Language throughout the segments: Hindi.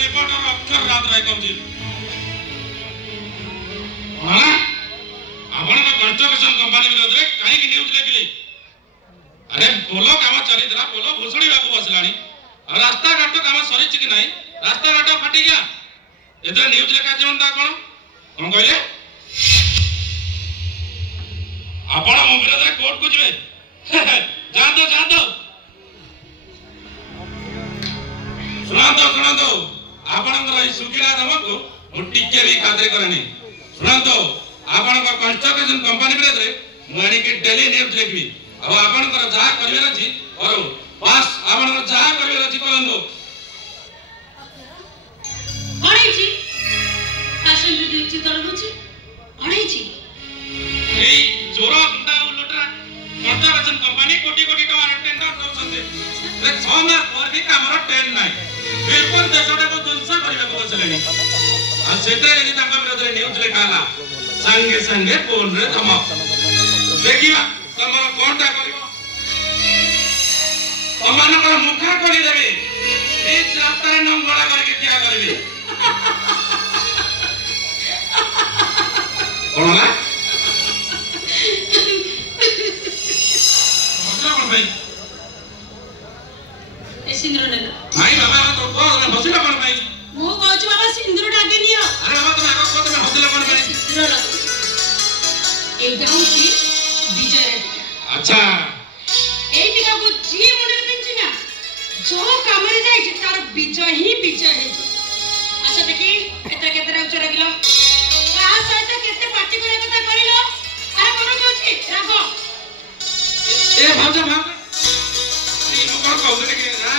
रिपोर्ट और अक्षर रात रहे कहूची हां आपण का कंस्ट्रक्शन कंपनी विरोध रे काहे की न्यूज लेखिले अरे बोलो काम चली तरा बोलो घोषणी बाबू बसलानी और रास्ता घाट तो काम सरी कि नहीं रास्ता घाट फाटी गया एते न्यूज लेखा जेवंता कोन कहले आपण मो विरोध कोर्ट को जबे जा दो सुना दो आपण सुखीला दम को टिके भी खातिर करनी सुना दो आपण कंस्ट्रक्शन कंपनी विरोध रे मणी के डेली न्यूज लिखबी अब आपण जा करबे अछि करो बस आपण जा करबे अछि करंदो अणै छी फैशन ड्यूटी करबुची अणै छी ए चोरा गुंडा लुटरा कंस्ट्रक्शन कंपनी कोटी कोटी टका टेंडर दउछन्ते रे 6 मास पर भी हमर टेन नाही पेपर देशटा को ध्वंस करबे को बसलेनी आ सेते यदि ताका विरोध रे न्यूज लेखाला संगे संगे फोन रे धमक देखिबा तमर कोनटा करिवो तमानकर मुखा कोली देबे ए रास्ता रे नंगळा करके क्या करबे कोनला मतलब कोन भाई ए सिंदूर ने भाई बाबा तो को हसिला कोन भाई मो कहछ बाबा सिंदूर डाके नियो अरे बाबा तुम आगो को तुम हसिला कोन भाई सिंदूर ला ए जाउची विजय अच्छा ए टिका को जी मुंडे पिंची ना जो कामरे जाय छी तार विजय ही विजय है अच्छा देखी एता केतरा उच्च रगिलो कहा सहित केते पार्टी करे कथा करिलो अरे कोन कहछि रागो ए भाजा भाग ई मो कोन कहू दे कि ना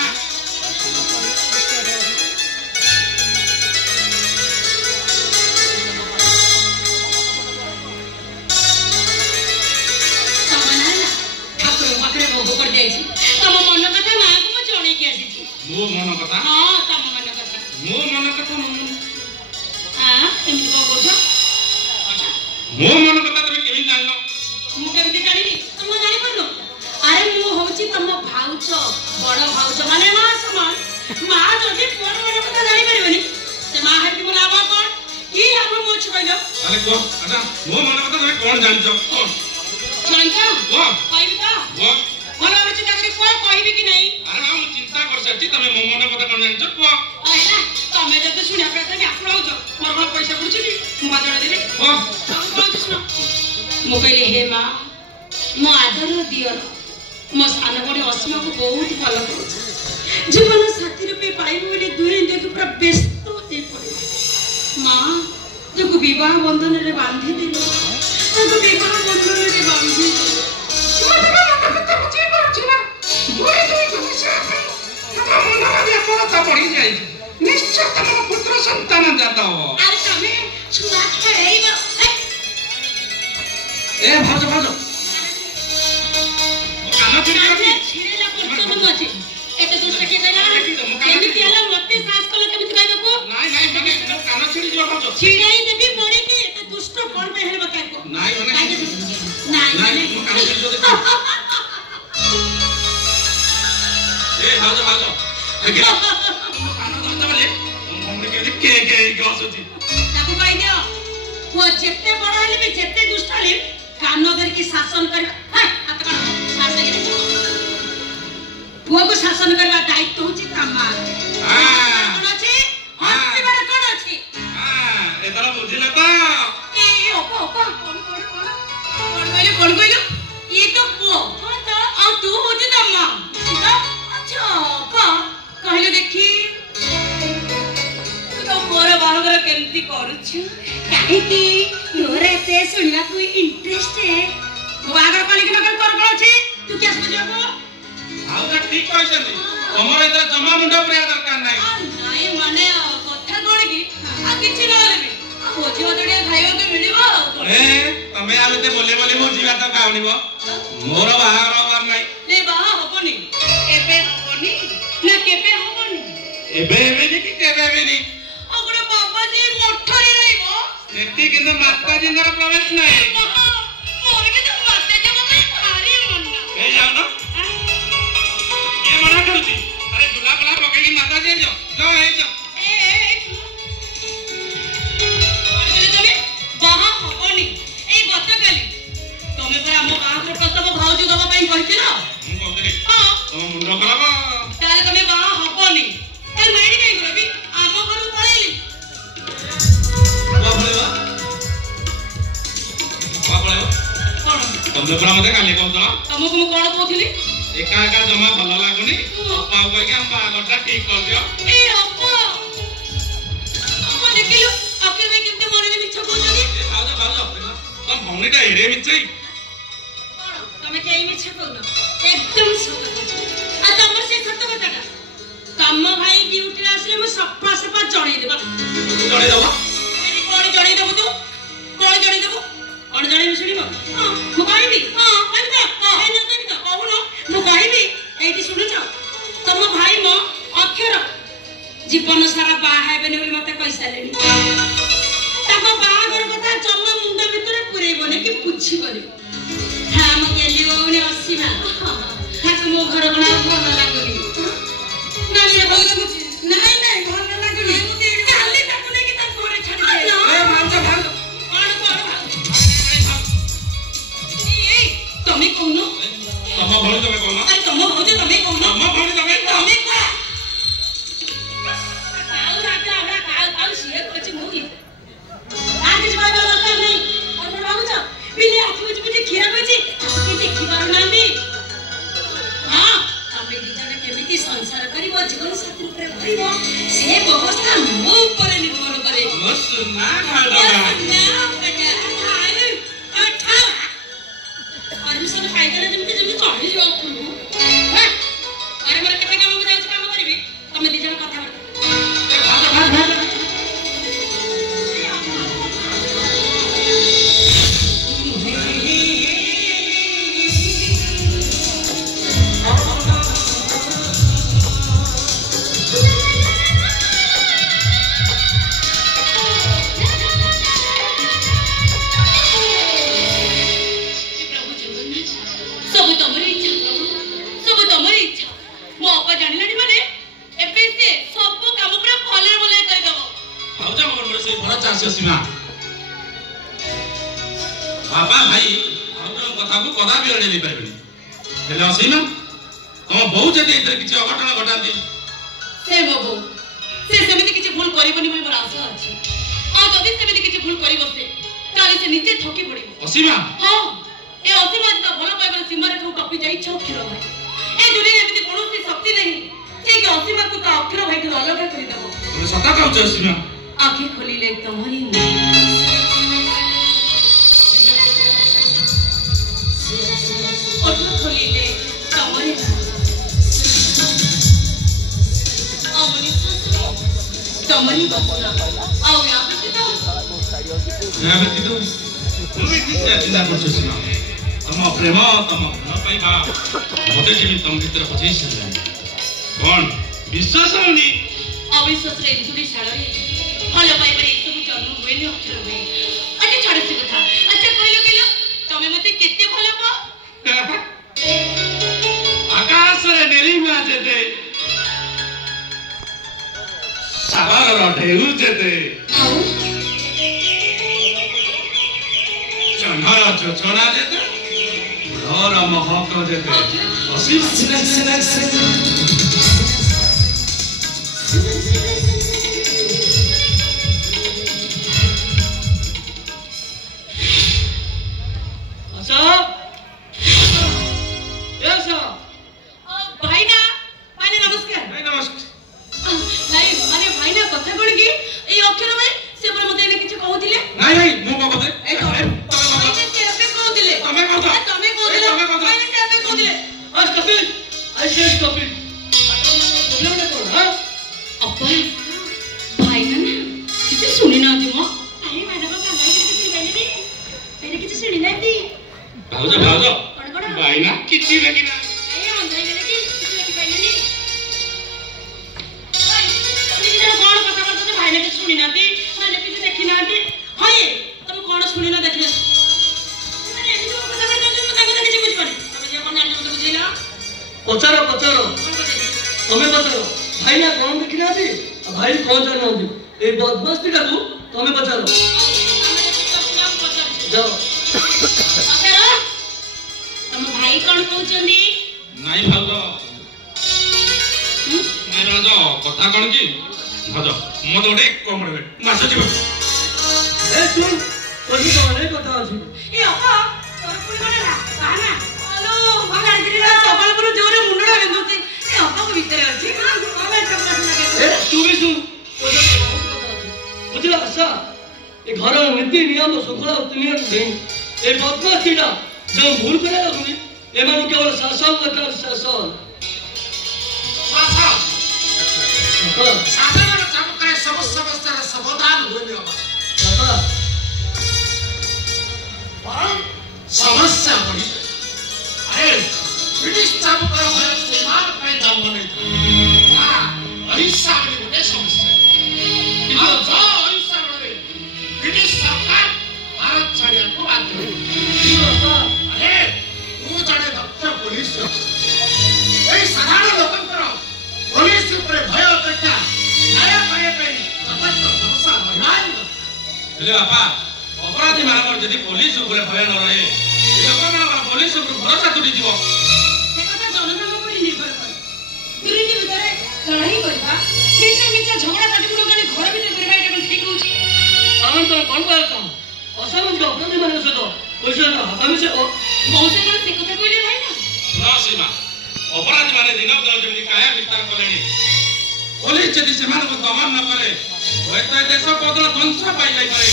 तम मन कथा मां को जणे के आसी छी मो मन कथा हां तम मन कथा मो मन कथा हां एमि को बोझ अच्छा मो मन कथा तमे केहि जानलो मु केमि जानिनी तुम जानि परलो अरे मु होची तम भाउच बड़ भाउच माने मां समान मां जदी फोन मन कथा जानि परबनी से मां हेति बोलावा कोन की हम मोछ कहलो अरे को अच्छा मो मन कथा तमे कोन जानछो कोन जानछो वो कहबी तो वो मन में चिंता करे को कहबी कि नहीं अरे हम चिंता कर सकती तमे मो मन कथा कोन जानछो को आइला तमे जदी सुनिया करते आपण होजो मोर कोन पैसा पुरछि मु बाजळ देबी ओ कोन सुनो मु कहले हे मां मो आदर दियर मो सान बड़ी असीमा को बहुत भलो करू जीवन साथी रूपे पाइबो बोली दुहे देख पूरा व्यस्त हे पड़े मां जो विवाह बंधन रे बांधी दिलो तो विवाह बंधन रे बांधी निश्चय तम पुत्र संतान जाता हो अरे तमे छुआ खेइबो ए भाज भाज कान चुरी करबी छिरेला परतो मजे एते दुष्ट के देला केमिति आला मते सास कले केमिति कहबो नाही नाही माने कान चुरी जो भाज छिराई देबी मोड़ी के एते दुष्ट कोन पे हेल बताइ को नाही माने नाही नाही मु कान चुरी जो देखो ए भाज भाज देखो कान धरता बोले हम के गसुची ताको कहि दियो वो जेते बड़ हेले भी जेते दुष्ट हेले कान धर की शासन कर हां हाथ कान शासन पुओ को शासन करवा दायित्व होची तमा हां कोन अछि हस्ती बारे कोन अछि हां एतरा बुझिला त ए ओपा कोन कहलो ये तो पुओ हां तो आ तू होची तमा सीधा अच्छा ओपा कहले देखी तो मोर बाहर केमती करूछु काहे की मोर एते सुनिला को इंटरेस्ट है मो बाहर कली कि नकल तोर कोन अछि तू क्या समझबो आउ त ठीक कहछनी हमर एतरा जमा मुंडा प्रया दरकार नाही नाही माने कथा कोन की आ किछि न लेबी आ भोजी ओदडे खाइबो के मिलिबो ए तमे आलते बोले बोले भोजी भात खावनिबो मोर बाहर हबार नाही ले बाहा होबनी एबे होबनी ना केबे होबनी एबे नी कि केबे नी अगुडे बाबा जी मोठरी रहिबो एती किंतु माता जिंगर प्रवेश नाही मोर के तो माता जी मते भारी मन ए जाओ ना ये मना करूची अरे दुला बला पके की माता जी जो ए जो ए ତମ ମୁଣ୍ଡ ଖରାପ। ତାହେଲେ ତମେ ବାହା ହବନି। ଏ ମାଇଡି କାଇଁ କରବି? ଆମ ଘରକୁ ପଳେଇଲି। ବାହା ପଳେଇବ? ବାହା ପଳେଇବ? କଣ? ତମେ ପରା ମତେ କାଲି କହୁଥିଲ। ତମକୁ ମୁଁ କଣ କହୁଥିଲି? ଏକା ଏକା ଜମା ଭଲ ଲାଗୁନି। ଅପା କହିକି ଆମ ବାହାଘରଟା ଠିକ କରିଦିଅ। ଏ ଅପା ଦେଖିଲୁ ଅକ୍ଷୟ ଭାଇ କେମିତି ମନରେ ମିଛ କହୁଛନ୍ତି। ଭାଉଜ ଭାଉଜ ତମ ଭଉଣୀଟା ଏଡେ ମିଛେଇ। କଣ ତମେ କେହି ମିଛ କହୁନ? ଏକଦମ ସତ କଥା। ଆଉ ତମର ସେ ସତ କଥାଟା ତମ ଭାଇ ଡ୍ୟୁଟିରେ ଆସିଲେ ମୁଁ ସଫା ସଫା ଜଣେଇଦେବ। ଜଣେଇଦବ? କଣ ଜଣେଇଦବୁ ତୁ? କଣ ଜଣେଇଦବୁ? କଣ ଜଣେଇବୁ ଶୁଣିବ? ମୁଁ କହିବି। କହିବି ତ କହୁନ। ମୁଁ କହିବି। ଏଇଠି ଶୁଣୁଛ ତମ ଭାଇ ମୋ ଅକ୍ଷର ଜୀବନ ସାରା ବାହା ହେବେନି ବୋଲି ମତେ କହିସାରିଲେଣି। ତାଙ୍କ ବାହାଘର କଥା ଜମା ମୁଣ୍ଡ ଭିତରେ ପୁରେଇବନି କି ପୁଛିବନି। ହଁ ଆମ ଗେଲି ଭଉଣୀ ଅସୀମା ତାକୁ ମୋ ଘର କଣ ଭଲ ଲାଗୁନି। ନାଇଁ ଭଲ ଲାଗୁନି। କାଲି ତାକୁ ନେଇକି ତା ଘରେ ଛାଡ଼ିଦେ। ତମେ କହୁନ। ତମ ଭଉଣୀ ତମେ କହୁନ। ଆରେ ତମ ଭଉଣୀ ତମେ କହୁନ। ତମ ଭଉଣୀ ତମେ ତମେ କୁହ। ଆଉ ସିଏ କହୁଛି ମୁଁ କିଛି କହିବା ଦରକାର ନାହିଁ। କଣ ଭାବୁଛ? ପିଲେ ଆଖି ବୁଝି ବୁଝି କ୍ଷୀର ବୁଝି ଆଖି ଦେଖି ପାରୁନାହାନ୍ତି। ହଁ ତମେ ଦି ଜଣ କେମିତି ସଂସାର କରିବ, ଜୀବନ ସାଥୀ ଉପରେ କରିବ, ସେ ବ୍ୟବସ୍ଥା ମୋ ଉପରେ ନିର୍ଭର କରେ। ମୋ ସୁନା ଭାଉଜ। ପରିମିଶନ ଖାଇଦେଲେ ଯେମିତି ଚଳିଯିବ। ଘରେ ମୋର କେତେ କାମ ମୁଁ ଯାଉଛି କାମ କରିବି। ତମେ ଦି ଜଣ କଥାବାର୍ତ୍ତା। बाबा भाई कथा को कदा भी अड़े नहीं पारे। हेले असीमा तुम बहु जदि एथरे किछि अघटन घटांती से बाबू से सेमिति किछि भूल करिबनी बोली मोर आशा अछि। आ जदि सेमिति किछि भूल करिबो से ताले से नीचे ठकी पड़िबो। असीमा हां ए असीमा तो भलो पाइबा सीमा रे को टपी जाई छ अक्षर भाई। ए दुनिया एमिति कोनोसी शक्ति नहीं जे कि असीमा को तो अक्षर भाई को अलग करि देबो। तुम सता कहू छ असीमा? आंखें खोलिले तमरी ओठो खोलिले तमरी तमरी आओ या बेटी तो तुम इतनी चिंता कर छ सीमा। तम प्रेम तम न पाइबा मोटे जेमि तम भीतर पछै छले कोन विश्वास होनी अविश्वास रे इतुडी शाळे भलो पाई परे सब जन्म होइले अक्षर होई। अच्छा छोड़ से कथा। अच्छा कहलो तमे मते केते भलो पा? आकाश रे नेलिमा जेते सागर ढेउ जेते चन्हर चोचना जेते घर महक जेते असीम भाउज भाउज भाइना किछि लेकिना ए अंधाई गेले कि किछि लेखि पाइलेनी। ओइ तुम जण कोन कथा करते भाइना के सुनि नाती माने किछि देखि नाती। हय तुम कोन सुनि ना देखले माने एही जो कथा करते तुम ताको किछि बुझ पानी। तमे जे कोन जानि मते बुझैला पचारो पचारो तमे पचारो भाइना कोन देखि नाती भाई कोन जानि नाती ए बदमास्ती टाकू तमे पचारो जाओ। तम भाई कोन कहउचंदी? नाइ भाउज ନାଇଁ ଭାଉଜ କଥା କଣ କି ଭାଉଜ ମତେ ଗୋଟେ କମରେ ମାସ ଯିବ ଏ ଶୁଣ ତୋର କଣ କଥା ଅଛି ଏ ଅପା ତୋର ପୁଣି ଗୋଟେ ନା ଆଲୋ ମୁଁ ଜାଣିଥିଲି ନା ସବଳପୁର ଜୋରେ ମୁଣ୍ଡଟା ବିନ୍ଧୁଛି ଏ ଅପାକୁ ଭିତରେ ଅଛି ଏ ତୁ ବି ଶୁଣ ବୁଝିଲା ଆଶା ଏ ଘରର ନୀତି ନିୟମ ଶୃଙ୍ଖଳା ଦୁନିଆରୁ ନେଇ ଏ ବଦମାସୀଟା ଯେଉଁ ଭୁଲ କରିବା ଲାଗୁନି ଏମାନଙ୍କୁ କେବଳ ଶାସନ ଦରକାର ଶାସନ ସାଧାରଣ ଚାବୁକରେ ସବୁ ସମସ୍ୟାର ସମାଧାନ ହୁଏନି ବାପା ସମସ୍ୟା ବଢି ଆରେ ବ୍ରିଟିଶ ଚାବୁକର ଭୟ ସୀମାର ପାଇଁ ଜନ୍ମ ନେଇଥିଲା ଅହିଂସା ବୋଲି ଗୋଟେ ସମସ୍ୟା ଆଉ ଯୋଉ ଅହିଂସା ବଳରେ ବ୍ରିଟିଶ ସରକାର ଭାରତ ଛାଡ଼ିବାକୁ ବାଧ୍ୟ ହୋଇଥିଲା ଆରେ ମୁଁ ଜଣେ ଦକ୍ଷ ପୋଲିସ ଏଇ ସାଧାରଣ ଲୋକଙ୍କର ପୋଲିସ ଉପରେ ଭୟ ଅପେକ୍ଷା ନ୍ୟାୟ କରିବା ପାଇଁ ଯଥେଷ୍ଟ ଭରସା ରହିବା ହେଲେ ବାପା ଅପରାଧୀ ମାନଙ୍କର ଯଦି ପୋଲିସ ଉପରେ ଭୟ ନ ରହେ ଲୋକମାନଙ୍କର ପୋଲିସ ଉପରେ ଭରସା ତୁଟିଯିବ ସେ କଥା ଜନତାଙ୍କ ଉପରେ ନିର୍ଭର କରେ ଦୁର୍ନୀତି ଭିତରେ ଲଢ଼େଇ କରିବା ମିଛା ଝଗଡ଼ା ପାଟିମୁଣ୍ଡ କରି ଘର ଭିତରେ କରିବା ଏଇଟା କଣ ଠିକ ହଉଛି ଆମେ ତ କଣ କହିବା ଅସାମାଜିକ ଅପରାଧୀମାନଙ୍କ ସହିତ ପଇସାର ହାତ ମିଶେଇବ ମଉସା କଣ ସେ କଥା କହିଲେ ଭାଇ ନା ଶୁଣ ସୀମା ଅପରାଧୀ ମାନେ ଦିନକୁ ଦିନ ଯେମିତି କାୟା ବିସ୍ତାର କଲେଣି ପୋଲିସ ଯଦି ସେମାନଙ୍କୁ ଦମନ ନ କରେ ହୁଏତ ଏ ଦେଶ ପଦର ଧ୍ୱଂସ ପାଇଯାଇପାରେ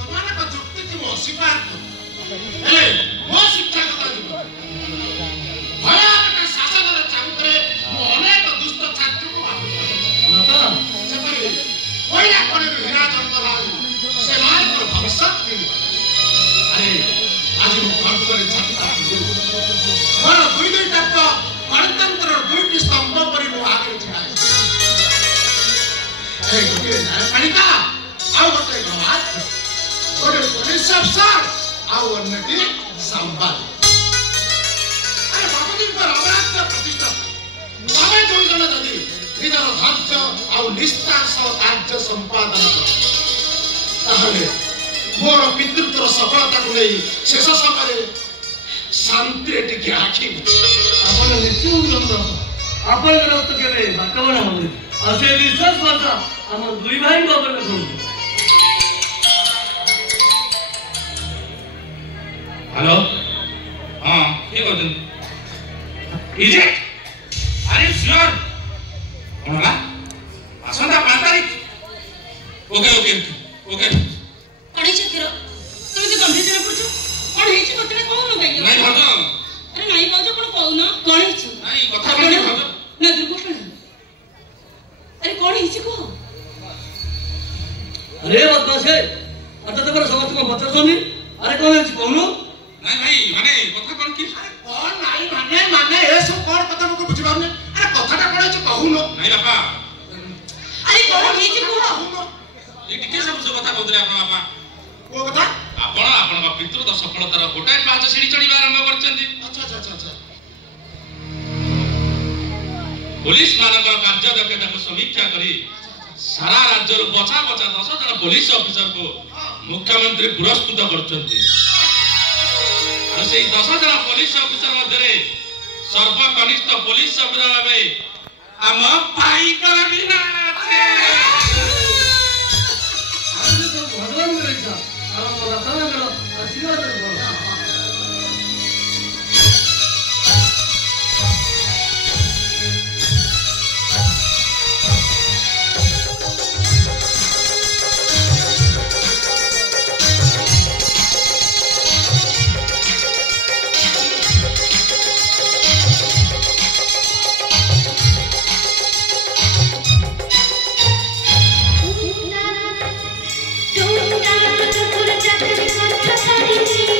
ଅମାନଙ୍କ ଯୁକ୍ତିକୁ ମୁଁ ଅସ୍ୱୀକାର କରେ ହେଲେ ମୋ ଶିକ୍ଷାଗତ ଜୀବନ ଭୟାନକ ଶାସନର ଚାବୁକରେ ମୁଁ ଅନେକ ଦୁଷ୍ଟ ଛାତ୍ରକୁ ବାପା ଯେପରି କୋଇଲା ଖଣିରୁ ହୀରା ଜନ୍ମ ହେଲାଣି ସେମାନଙ୍କର ଭବିଷ୍ୟତ କିଣିବ ଆରେ ଆଜି ମୁଁ ଗର୍ବ କରି ଛାତି କାଟୁଛି ମୋର ଦୁଇଟା ଗଣତନ୍ତ୍ରର ଦୁଇଟି ସ୍ତମ୍ଭ ପରି ମୁଁ ଆଗରେ ଛିଡ଼ା ହେଇଛି ଗୋଟିଏ ନ୍ୟାୟପାଳିକା ଆଉ ଗୋଟେ ଗଣମାଧ୍ୟମ ଗୋଟେ ପୋଲିସ ଅଫିସର ଆଉ ଅନ୍ୟଟି ସାମ୍ବାଦିକ ଆରେ ବାବୁଜୀଙ୍କର ଅପରାଧ ପ୍ରତିଷ୍ଠା ତମେ ଦୁଇ ଜଣ ଯଦି ନିଜର ଧୈର୍ଯ୍ୟ ଆଉ ନିଷ୍ଠାର ସହ କାର୍ଯ୍ୟ ସମ୍ପାଦନ କର ତାହେଲେ ମୋର ପିତୃତ୍ୱର ସଫଳତାକୁ ନେଇ ଶେଷ ସମୟରେ ଶାନ୍ତିରେ ଟିକେ ଆଖି ଆପଣ ନିଶ୍ଚିନ୍ତ ଆପଣଙ୍କର ରକ୍ତ କେବେ ବାଟବଣା ହବନି ଆଉ ସେ ବିଶ୍ୱାସ କଥା ଆମ ଦୁଇ ଭାଇଙ୍କ ଉପରେ ରଖନ୍ତୁ ହ୍ୟାଲୋ ହଁ କିଏ କହୁଛନ୍ତି ଇଜେକ୍ଟ ଆରେ ସିଓର କଣ ହେଲା ଆସନ୍ତା 5 ତାରିଖ ଓକେ ଓକେ ଓକେ କଣ ହେଇଛି କ୍ଷୀର তুমি তো গম্ভীর জনা পড়ছো কোন ହେଇଛି ମତେ କହୁନ କାଇଁ ନାଇଁ ଭାଉଜ ଆରେ ନାଇଁ ଭାଉଜ କଣ କହୁନ କଣ ହେଇଛି ନାଇଁ କଥା କଣ ଭାଉଜ ନା ଦୁର୍ଘଟଣା ଆରେ କଣ ହେଇଛି କହ ଆରେ ବଦମାସେ ଆଚ୍ଛା ତମର ସମସ୍ତଙ୍କୁ ପଚାରୁଛନ୍ତି ଆରେ କଣ ହେଇଛି କହୁନ ନାଇଁ ଭାଇ ମାନେ କଥା କଣ କି କଣ ନାଇଁ ମାନେ ଏସବୁ କଣ କଥା ମୁଁ ବୁଝିପାରୁନି ଆରେ କଥାଟା କଣ ହେଇଛି କହୁନ ନାଇଁ ବାପା ଆରେ କଣ ହେଇଛି କହ ଏ ଟିକେ ସବୁ କଥା କହୁଥିଲେ ଆପଣ ବାପା କୋଉ କଥା ଆପଣ ଆପଣଙ୍କ ପିତୃତ୍ୱ ସଫଳତାର ଗୋଟାଏ ପାହାଚ ସିଡ଼ି ଚଢ଼ିବା ଆରମ୍ଭ କରିଛନ୍ତି ଆଚ୍ଛା ପୋଲିସ ମାନଙ୍କର କାର୍ଯ୍ୟ ଦକ୍ଷତାକୁ ସମୀକ୍ଷା କରି ସାରା ରାଜ୍ୟରୁ ବଛା 10 ଜଣ ପୋଲିସ ଅଫିସରକୁ ମୁଖ୍ୟମନ୍ତ୍ରୀ ପୁରସ୍କୃତ କରୁଛନ୍ତି ଆଉ ସେଇ 10 ଜଣ ପୋଲିସ ଅଫିସର ମଧ୍ୟରେ ସର୍ବକନିଷ୍ଠ ପୋଲିସ ଅଫିସର ଭାବେ ଆମ ଭାଇଙ୍କର ବିନା ଭଗବାନଙ୍କର ଇଚ୍ଛା ଆଉ ଆମ ବାପାଙ୍କର ଆଶୀର୍ବାଦ Don't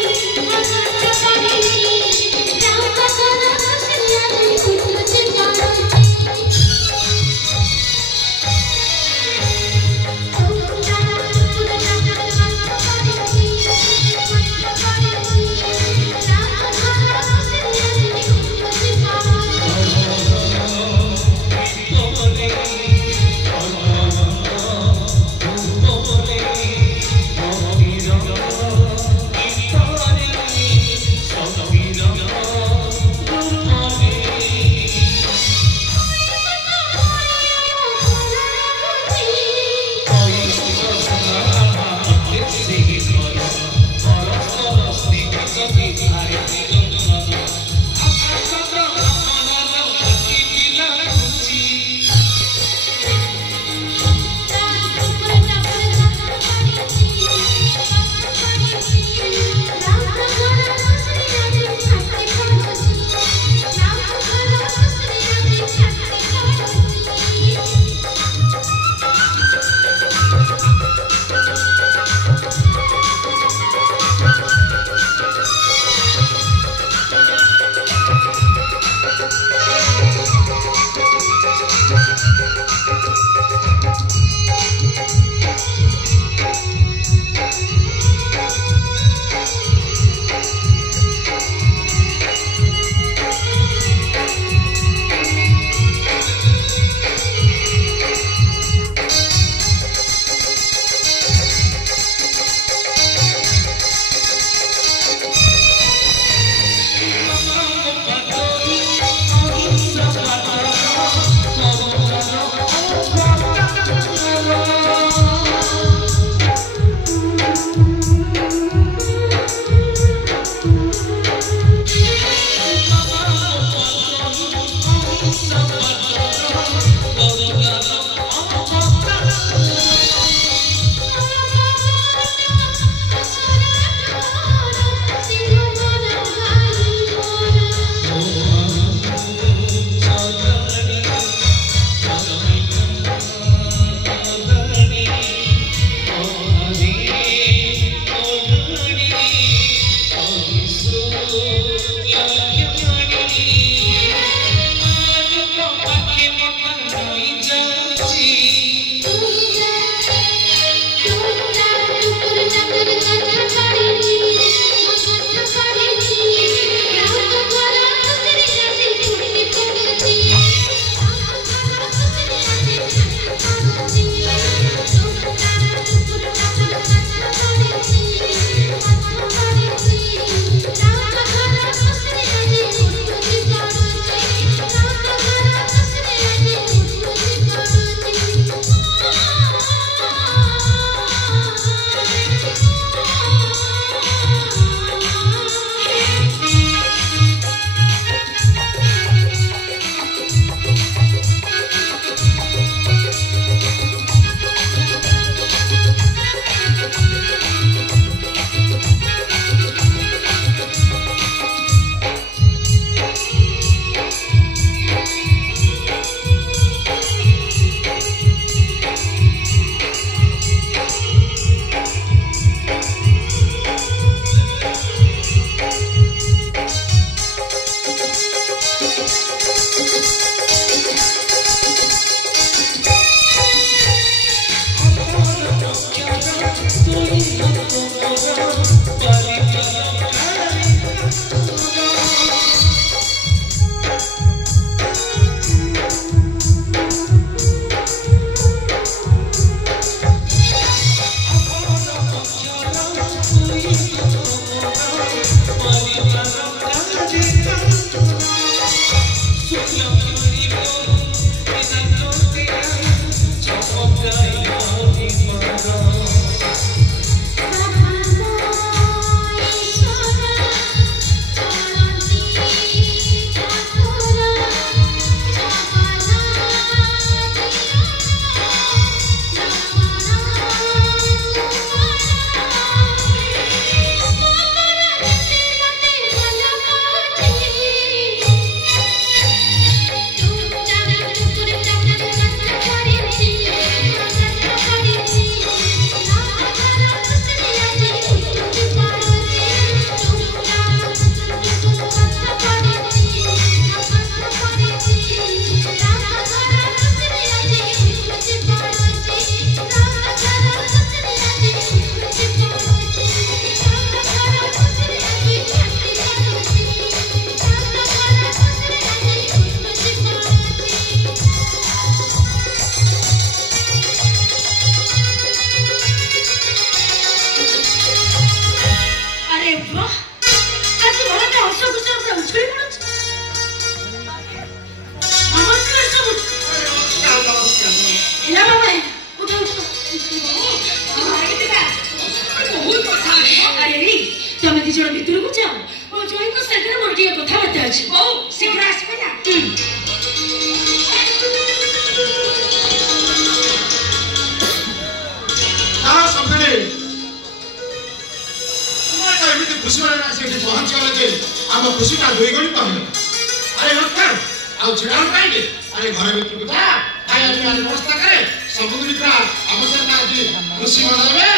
दी जण भितर को जाओ मो जोई को सागरे मोटी कथा बता अछि ओ शीघ्र आसबे ना ना समझले तुम्हारे का एमिति खुशी वाला से पहुंच गले जे हम खुशी का दुई गणी पावे अरे डॉक्टर आ छिड़ाल पाइले अरे घर भीतर को जा खाया पिया व्यवस्था करे समुद्री का आवश्यकता जी खुशी मनावे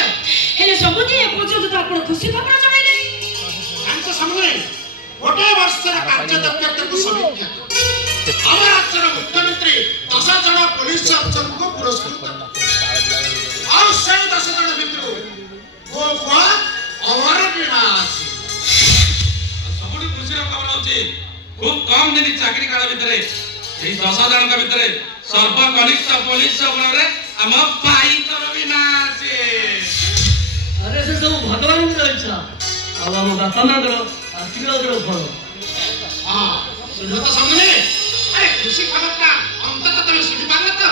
हेले समुद्री ए पछो तो आपण खुशी खबर जणाइले अंत समझले गोटे वर्षर कार्य दक्षता को समीक्षा আমার রাজ্যের মুখ্যমন্ত্রী 10 জন পুলিশ অফিসরଙ୍କୁ পুরস্কৃত ଆଉ ସେ 10 ଜଣ ଭିତରୁ ମୋ ପୁଅ ଅମର ବିନାଶ ସବୁଠି ଖୁସିର ଖବର ହଉଛି খুব কম দিন চাকরি কাଳ ଭିତରେ এই 10 ଜଣଙ୍କ ଭିତରେ ସର୍ବକନିଷ୍ଠ ପୋଲିସ ଗୁଣରେ ଆମ ଭାଇଙ୍କର ବିନାଶ अरे से सब भगवान की इच्छा अब हम बापा मां करो आशीर्वाद रो फल हां सुनो तो सामने अरे खुशी खबर का अंत तक सुनि पारला तो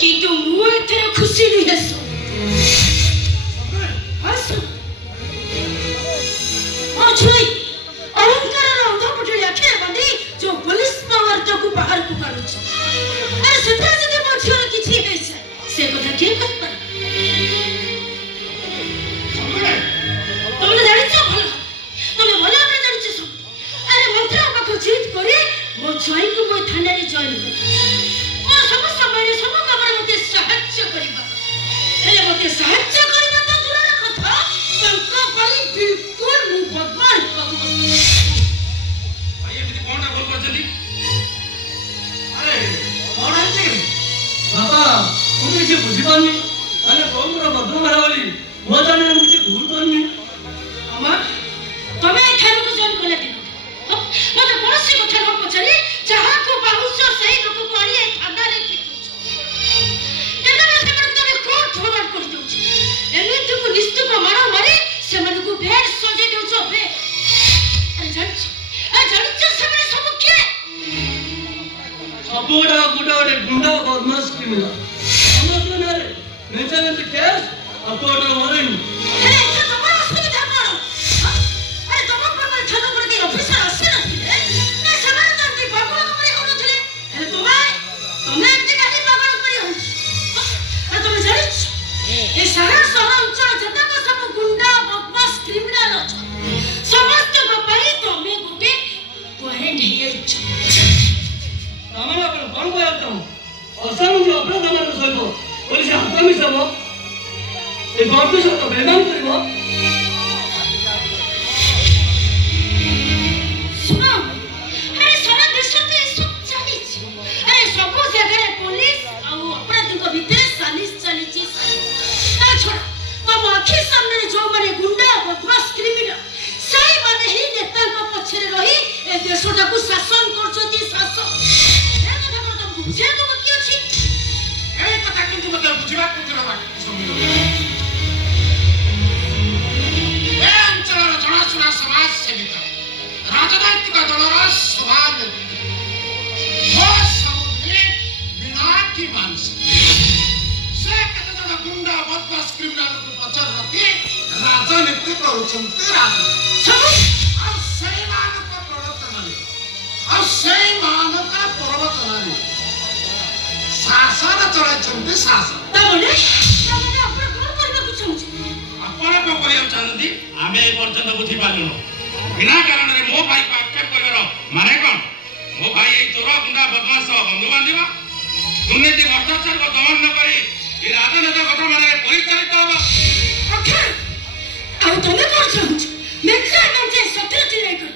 किंतु मु एथे खुशी नहीं हसो हसो ओ छुई अहंकार अंध पटली आखे बंदी जो पुलिस पावर को बाहर को काढु अरे सेता जदि मछियो किछि हेसे से कथा के कह पर तुमने जानि छ भला तुमने भला अपने जानि छ अरे मंत्र पाखो जीत करे मो छुई को मो थाना रे जॉइन कर ओ सब समय सब कामर मते सहाय्य करबा हेले मते सहाय्य करबा तो दूर कथा तंका पई बिल्कुल मु भगवान बाबू भाई एमिति कोनटा बोल करछली अरे कौन है बाबा तुम किसी बुझी पानी अरे कौन रो बदम मारावली वो जाने मुझे भूल करनी अमर तमे थाना को जॉइन करले दिन मते कौनसी कथा न पछरी जहां को बाहुस सही लोक को आली थाना रे कितु एना से मन तमे कोन फॉरवर्ड कर दउ एमिति को निस्तु को मारा मारी से मन को भेड़ सजे दउ छ बे अरे जान से मन सब के सब गोटे गुंडा बदमाश क्रिमिनल समझ ना रे मेजर केस अकोटा मरेन अरे ये तुम्हारा असुविधा कौन अरे तुम प्रकार थाना पर के ऑफिसर आसे नथिले ना समान जानती पागल को करे होनो थले अरे तुमे एते काली पागल करी हो अरे तुम जानिछ ए सारा अंचल जता को सब गुंडा बदमाश क्रिमिनल अछ समस्त को पई तुमे गुटे पॉइंट हियर छ तमन अपन कोन कहत हम असामंजस्य अपराध मान सहित पुलिस हाथ मिसाबो ए गवर्नमेंट तो बेमान करिवो सुनो अरे सारा देश में सब चालीच अरे सब जगह पुलिस आ अपराधी को भीतर सालिस चलीची ना छोड़ तुम आखि सामने जो माने गुंडा बदमाश क्रिमिनल सही माने ही नेता को पछरे रही ए देशटा को शासन करछती शासन ए कथा को तुम बुझे तो बाकी अछि ए कथा किंतु मत बुझिबा कुतरा बाकी समझ ए अंचल जनाशुना समाज सेविका राजनैतिक दलर सभापति वो समुद्री बिनाकी मानस से कते जन गुंडा बदमाश क्रिमिनल को पचर रखी राजनीति करूछंती राज सब और सही मानक प्रवर्तन शासन चलाइछंती शासन तमने अपन कोन करबा कुछ चाहू ଆପଣ କଣ କରିବାକୁ ଚାହୁଁଛନ୍ତି ଆମେ ଏ ପର୍ଯ୍ୟନ୍ତ ବୁଝି ପାରିଲୁନୁ ବିନା କାରଣରେ ମୋ ଭାଇ ଆକ୍ଷେପ କରିବାର ମାନେ କଣ ମୋ ଭାଇ ଏଇ ଚୋର ଗୁଣ୍ଡା ବଦମାସ ବନ୍ଧୁ ବାନ୍ଧିବ ଦୁର୍ନୀତି ଭ୍ରଷ୍ଟାଚାରକୁ ଦମନ ନ କରି ଏ ରାଜନେତା କଥା ମାନେ ପରିଚାଳିତ ହବ ଆଉ ତମେ କଣ ଚାହୁଁଛ ମେଞ୍ଚେ ସତରେ ଚିରାଇ କର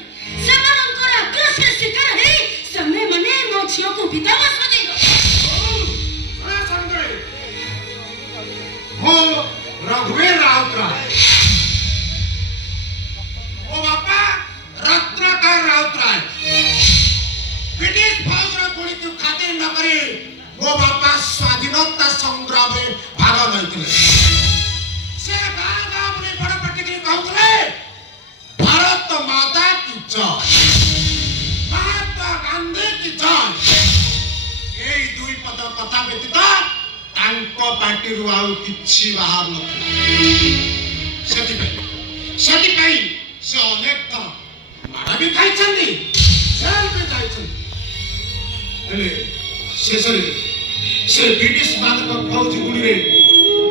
ସେମାନଙ୍କର ଆକ୍ରୋଶରେ ଶିକାର ହେଇ ସେମାନେ ମାନେ ମୋ ଝିଅକୁ ବିଧବା ସଜେଇ हो रघुवीर राउतराय ओ बापा रत्नाकर राउतराय ब्रिटिश फौज रे गोली को खातिर न करे वो बापा स्वाधीनता संग्राम रे भाग नैथिले से गाँव में बड़ पट्टी के कहउतले भारत माता की जय महात्मा गांधी की जय एई दुई पद कथा व्यतीत तांको पार्टी रु आउ किछि बाहर न सेति पे ସେଥିପାଇଁ ସେ ଅନେକ ଥର ମାଡ଼ ବି ଖାଇଛନ୍ତି, ଜେଲ ବି ଯାଇଛନ୍ତି। ହେଲେ ଶେଷରେ ସେ ବ୍ରିଟିଶ ମାନଙ୍କ ଫୌଜ ଗୁଳିରେ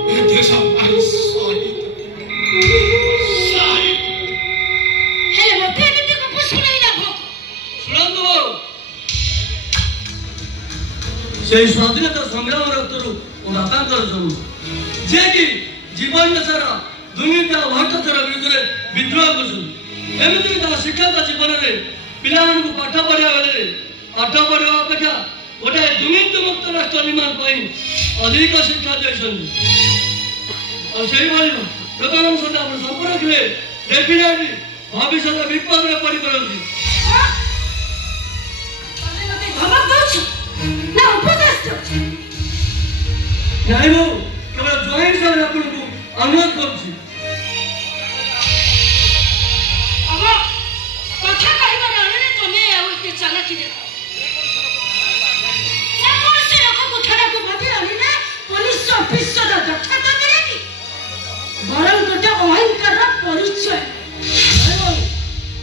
ଏ ଦେଶ ପାଇଁ ଶହୀଦ ହେଲେ ମୋତେ ଏମିତି ଗପ ଶୁଣେଇଲା ଭୋଗ। ଶୁଣନ୍ତୁ, ସେଇ ସ୍ୱାଧୀନତା ସଂଗ୍ରାମ ରକ୍ତରୁ ମୋ ବାପାଙ୍କର ଜନ୍ମ, ଯିଏକି ଜୀବନ ସାରା ଦୁର୍ନୀତି ଆଉ ଭ୍ରଷ୍ଟାଚାର ବିରୁଦ୍ଧରେ ବିଦ୍ରୋହ କରୁଛନ୍ତି। ଏମିତିକି ତାଙ୍କ ଶିକ୍ଷକ ଜୀବନରେ ପିଲାମାନଙ୍କୁ ପାଠ ପଢ଼ିବା ବେଳେ ପାଠ ପଢ଼ିବା ଅପେକ୍ଷା ଗୋଟେ ଦୁର୍ନୀତି ମୁକ୍ତ ରାଷ୍ଟ୍ର ନିର୍ମାଣ ପାଇଁ ଅଧିକ ଶିକ୍ଷା ଦେଇଛନ୍ତି। ଆଉ ସେଇଭଳି ଲୋକମାନଙ୍କ ସହିତ ଆପଣ ସମ୍ପର୍କ ରଖିଲେ ଡେଫିନେଟଲି ଭବିଷ୍ୟତ ବିପଦରେ ପଡ଼ିପାରନ୍ତି। ଧମକ ଦଉଛ ନା ଉପଦେଶ ଦଉଛ? ନାଇଁ ବୋଉ, କେବଳ ଜୟ ହିସାବରେ ଆପଣଙ୍କୁ ଅନୁରୋଧ କରୁଛି। କଥା କହିବାର ଅଣରେ ତମେ ଆଉ ଏତେ ଚାଲାକି ଦେଖ। କୌଣସି ଲୋକକୁ ଥରକୁ ଭାବି ଆଣିଲେ ପୋଲିସ ଅଫିସର ଦକ୍ଷତା ମିଳେନି, ବରଂ ଗୋଟେ ଅହଙ୍କାରର ପରିଚୟ।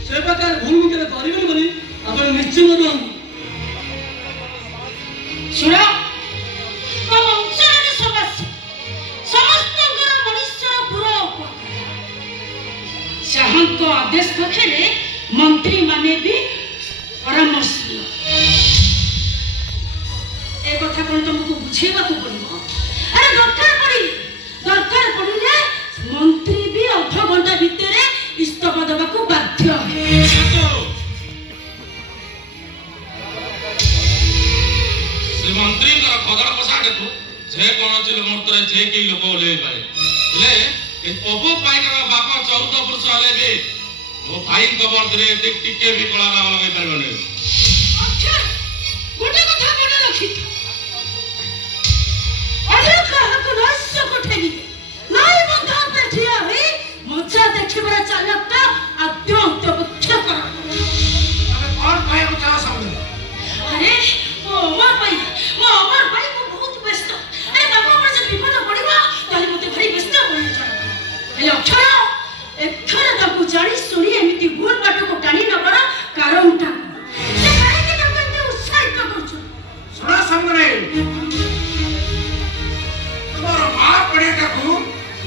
ସେ ପ୍ରକାର ଭୁଲ ମୁଁ କେବେ କରିବେନି ବୋଲି ଆପଣ ନିଶ୍ଚିନ୍ତ ରୁହନ୍ତୁ। ଶୁଣ, ତମ ଅଞ୍ଚଳରେ ସମସ୍ତଙ୍କର ମଣିଷର ପୁର ଯାହାଙ୍କ ଆଦେଶ ପାଖରେ ମନ୍ତ୍ରୀ ମାନେ ବି ପରାମର୍ଶ ନିଅ। ଏ କଥା କଣ ତମକୁ ବୁଝେଇବାକୁ ପଡିବ? ଆରେ ଦରକାର ପଡ଼ିଲେ ମନ୍ତ୍ରୀ ବି ଅଧଘଣ୍ଟା ଭିତରେ ଇସ୍ତଫା ଦେବାକୁ ବାଧ୍ୟ। ମନ୍ତ୍ରୀଙ୍କର ଖଦଡ଼ ପୋଷାକକୁ ଯେକୌଣସି ମୁହୂର୍ତ୍ତରେ ଯେ କେହି ଲୋକ ଓହ୍ଲେଇ ପାରେ। ହେଲେ ଏ ପପୁ ପାଇକର ବାପ 14 ବର୍ଷ ହେଲେ ବି ମୋ ଭାଇଙ୍କ ବର୍ଦ୍ଧରେ ଟିକେ ବି କଳା ଦାଗ ଲଗାଇ ପାରିବନି। ଗୋଟେ କଥା ମନେ ରଖି, କାହାକୁ ରହସ୍ୟକୁ ଠେଲିବେ ନାଇଁ ବନ୍ଧ ଉପରେ ଠିଆ ହୋଇ ମଜା ଦେଖିବାର ଚାଲକଟା ଆଦ୍ୟ ଅନ୍ତର୍ଭୁକ୍ତ କର। କଣ କହିବାକୁ ଚାହ ସମୟ? ଆରେ ମୋ ଅମର ଭାଇ ମୁଁ ବହୁତ ବ୍ୟସ୍ତ। ଆରେ ତାଙ୍କ ଉପରେ ଯଦି ବିପଦ ପଡ଼ିବ ତାହେଲେ ମୋତେ ଭାରି ବ୍ୟସ୍ତ ହୋଇଯାଏ। ହେଲେ ଅକ୍ଷର, ଏଥର ତାକୁ ଜାଣି ଶୁଣି ଏମିତି ଭୁଲ ବାଟକୁ ଟାଣି ନେବାର କାରଣଟା ସେ କାହିଁକି ତାକୁ ଏତେ ଉତ୍ସାହିତ କରୁଛୁ? ଶୁଣ ସାଙ୍ଗରେ, ତୁମର ମା ପଡ଼ିଆଟାକୁ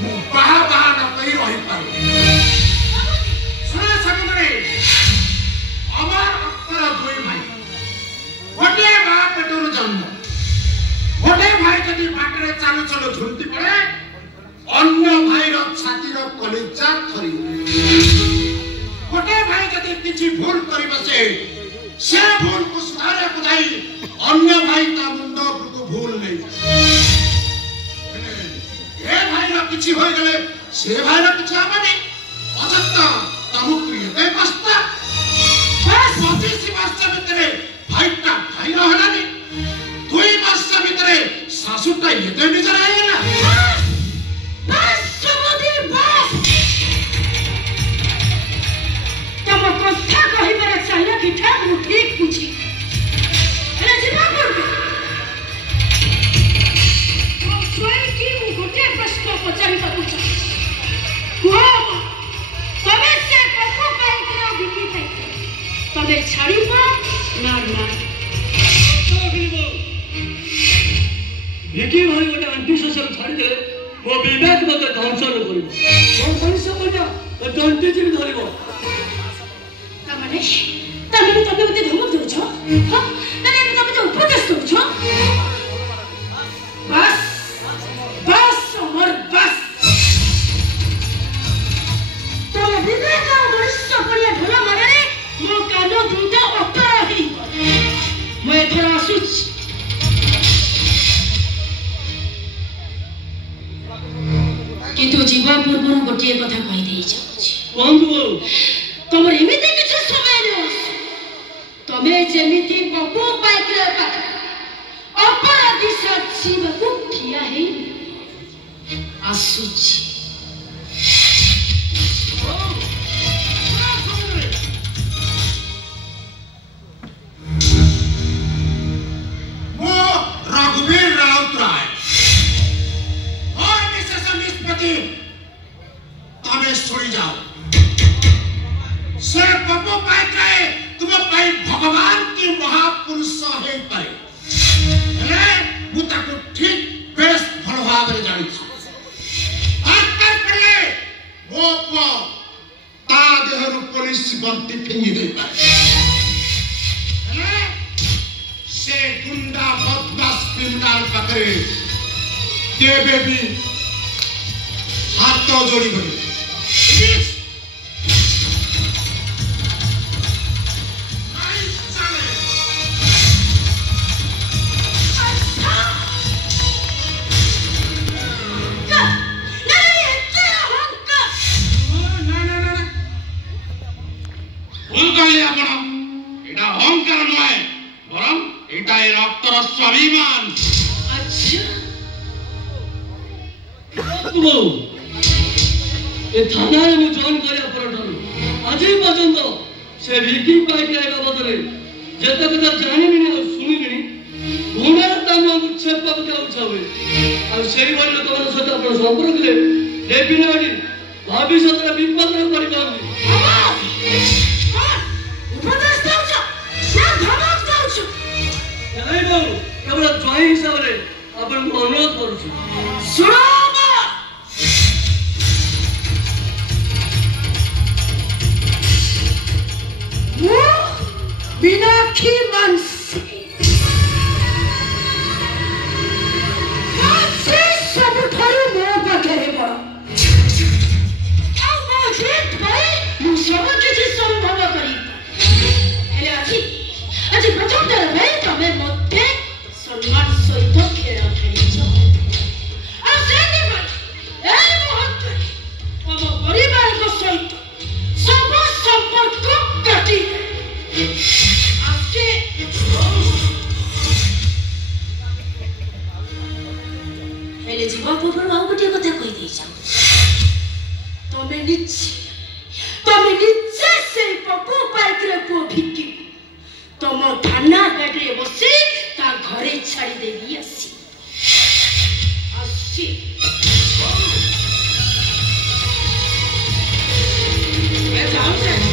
ମୁଁ ବାହା ନ କରି ରହିପାରୁ। ଶୁଣ ସାଙ୍ଗରେ, ଆମର ଅକ୍ଷର 2 ଭାଇ, ଗୋଟିଏ ମା ପେଟରୁ ଜନ୍ମ। ଗୋଟେ ଭାଇ ଯଦି ବାଟରେ ଚାଲୁ ଚାଲୁ ଝୁଣ୍ଟି ପଡ଼େ, ଅନ୍ୟ ଭାଇର ଛାତିର କଲିଜା ଥରି। ଗୋଟେ ଭାଇ ଯଦି କିଛି ଭୁଲ କରି ବସେ, ସେ ଭୁଲକୁ ସୁଧାରିବାକୁ ଯାଇ ଅନ୍ୟ ଭାଇ ତା ମୁଣ୍ଡ ଉପରକୁ ଭୁଲ ନେଇ ଏ ଭାଇର କିଛି ହୋଇଗଲେ ସେ ଭାଇର କିଛି ହବନି। ଅଯଥା ତମକୁ ଏତେ କଷ୍ଟ। 25 ବର୍ଷ ଭିତରେ ଭାଇଟା ଭାଇ ହେଲାନି, 2 ବର୍ଷ ଭିତରେ ଶାଶୁଟା ଏତେ ନିଜର ହେଇଗଲା। ତମ କଥା କହିବାର ଚାଲାକିଟା ମୁଁ ଠିକ ବୁଝି। ହେଲେ ଯିବା ପୂର୍ବେ ମୁଁ ଗୋଟିଏ ପ୍ରଶ୍ନ ପଚାରିବାକୁ ଚାହେଁ। କୁହ, ତମେ ସେ ପପୁ ପାଇକର ବିକି ପାଇକ ତମେ ଛାଡ଼ିବ ନା ନା? ଭିକି ଭଳି ଗୋଟେ ଆଣ୍ଟି ଶୋଷକୁ ଛାଡ଼ିଦେଲେ ମୋ ବିବେକ ମୋତେ ଦଂଶନ କରିବ। ମୋ ମଣିଷ ମଜା ଦଣ୍ଟି ଚିରି ଧରିବ। ତାମାନେ ତମେ ମୋତେ ଧମକ ଦେଉଛ? ତାହେଲେ ତମେ ମୋତେ ଉପଦେଶ ଦେଉଛ? ବାସ୍ ଅମର ବାସ୍। ତମ ବିବେକ ଆଉ ମଣିଷ ପଡ଼ିଆ ଢୋଲ ମାରରେ ମୋ କାନ ଦୁଇଟା ଅତର ହେଇଗଲା। ମୁଁ ଏଥର ଆସୁଛି। କିନ୍ତୁ ଯିବା ପୂର୍ବରୁ ଗୋଟିଏ କଥା କହିଦେଇ ଯାଉଛି। କୁହନ୍ତୁ। ତମର ଏମିତି କିଛି ସମୟ ନୁହଁ। ତମେ ଯେମିତି ପପୁ ପାଇକର ପାଖରେ ଅପରାଧୀ ସାଜିବାକୁ ଠିଆ ହେଇ ଆସୁଛି। ମୁଁ ରଘୁବୀର ରାଉତରାୟ, ମୋର ବିଶେଷ ନିଷ୍ପତ୍ତି ତମେ ଶୁଣି ଯାଅ। से गुंडा बदमाश क्रिमिनाल पाखे केबे भी हाथ जोड़ी बने अहंकार नुहे बरम एटा ए रक्तर स्वाभिमान। अच्छा ए थाना रे मु जॉइन करिया परठन आज पर्यंत से विकी पाइके आइबा बदले जते कथा जानिनी आ सुनिनी गुणा तम छेप के उछावे आ सेही बड़ लोक मन सहित अपन संपर्क ले डेफिनेटली भविष्यत रे विपद रे परि जाउनी उपदेश दउछ ना धमक दउछ नहीं बाबू केवल जॉइन हिसाब रे अपन अनुरोध करू सुनो मीनाक्षी मानसी सब ठारू मो पाखे बड़ सब किसी संभव करी आज प्रथम थर भाई तमें मते सम्मान सहित खेल खेलिछ आ सेनी भाई ए मुहूर्त हम परिवार को सहित सब संपर्क काटी आके हेले जीवा पूर्व आउ गोटे कथा कहि देई जाऊ तमे निचे से पपु पाइकरे को भिकी तम थाना गाड़ी बसी ता घरे छाड़ी देबी आसी ए जाऊ से